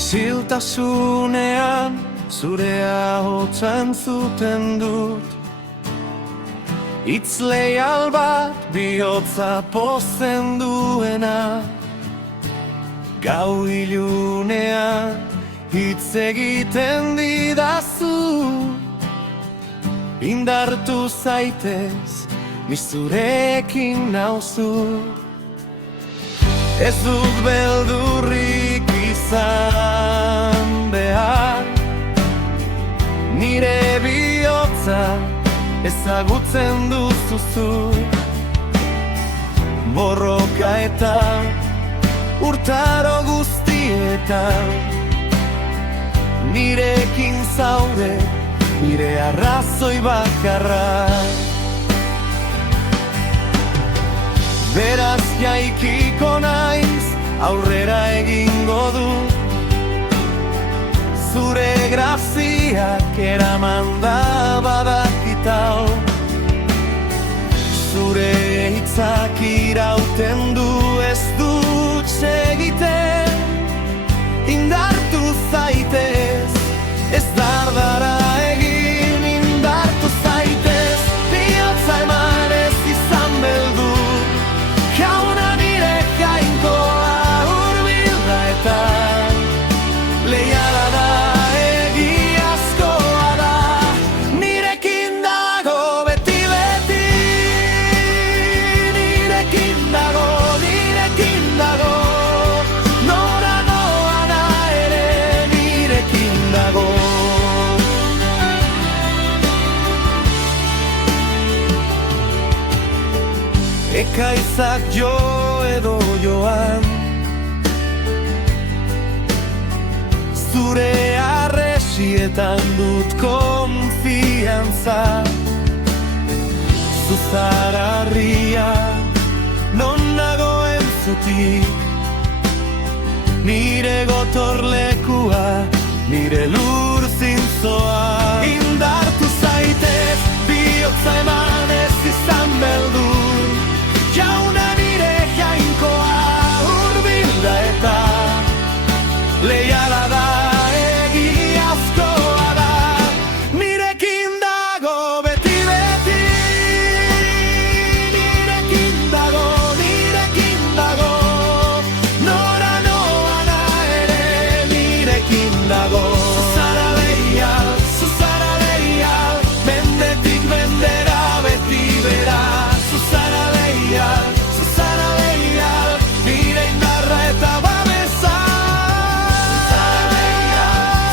Isiltasunean zure ahotsa entzuten dut, hitz leial bat bihotza pozen duena. Gau ilunean hitz egiten didazu, indartu zaitez, ni zurekin nauzu. Ez dut beldurrik izan behar, nire bihotza ezagutzen duzuzu. Borroka eta urtaro guztietan nirekin zaude, nire arrazoi bakarra. Beraz jaikiko naiz, aurrera egingo du, zure graziak eramanda badakitau. Zure hitzak irauten du, ez dut segiten, indartu zaitez, ez dardara egin, indartu zaitez, bihotza eman ez izan beldur, jauna nire jainkoa hurbilda eta leiala da, egiazkoa da, nirekin dago beti beti, nirekin dago, nora noana ere nirekin dago. Ekaizak jo edo joan, zure arresietan dut konfiantza. Zuzara harria, non nagoen zutik, nire gotorlekua, nire lur zintzoa. Indartu zaitez, bihotza eman ez izan beldur, jauna nire jainkoa hurbilda eta leiala da, egiazkoa da, nirekin dago beti beti, nirekin dago, nora noana ere nirekin dago. Zuzara leial, mendetik mendera beti bera. Zuzara leial, nire indarra eta babesa.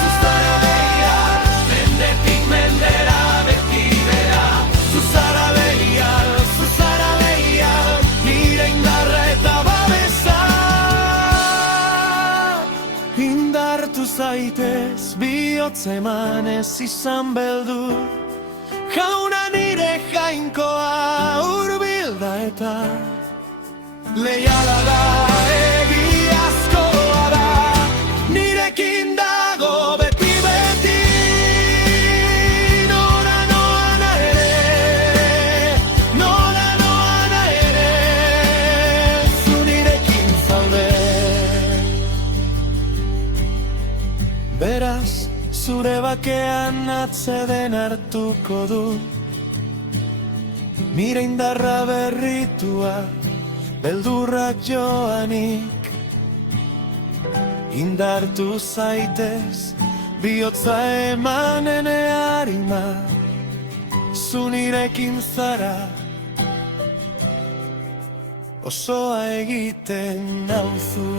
Zuzara leial, mendetik mendera beti bera. Zuzara leial, nire indarra eta babesa. Indartu zaitez, bihotza eman ez izan beldur, jauna nire jainkoa hurbilda eta leiala da, egiazkoa da, nirekin dago beti beti, nora noana ere, zu nirekin zaude. Beraz, zure bakean atzeden hartuko du, nire indarra berritua, beldurrak joanik. Indartu zaitez, bihotza emanen earima, zu nirekin zara, osoa egiten nauzu.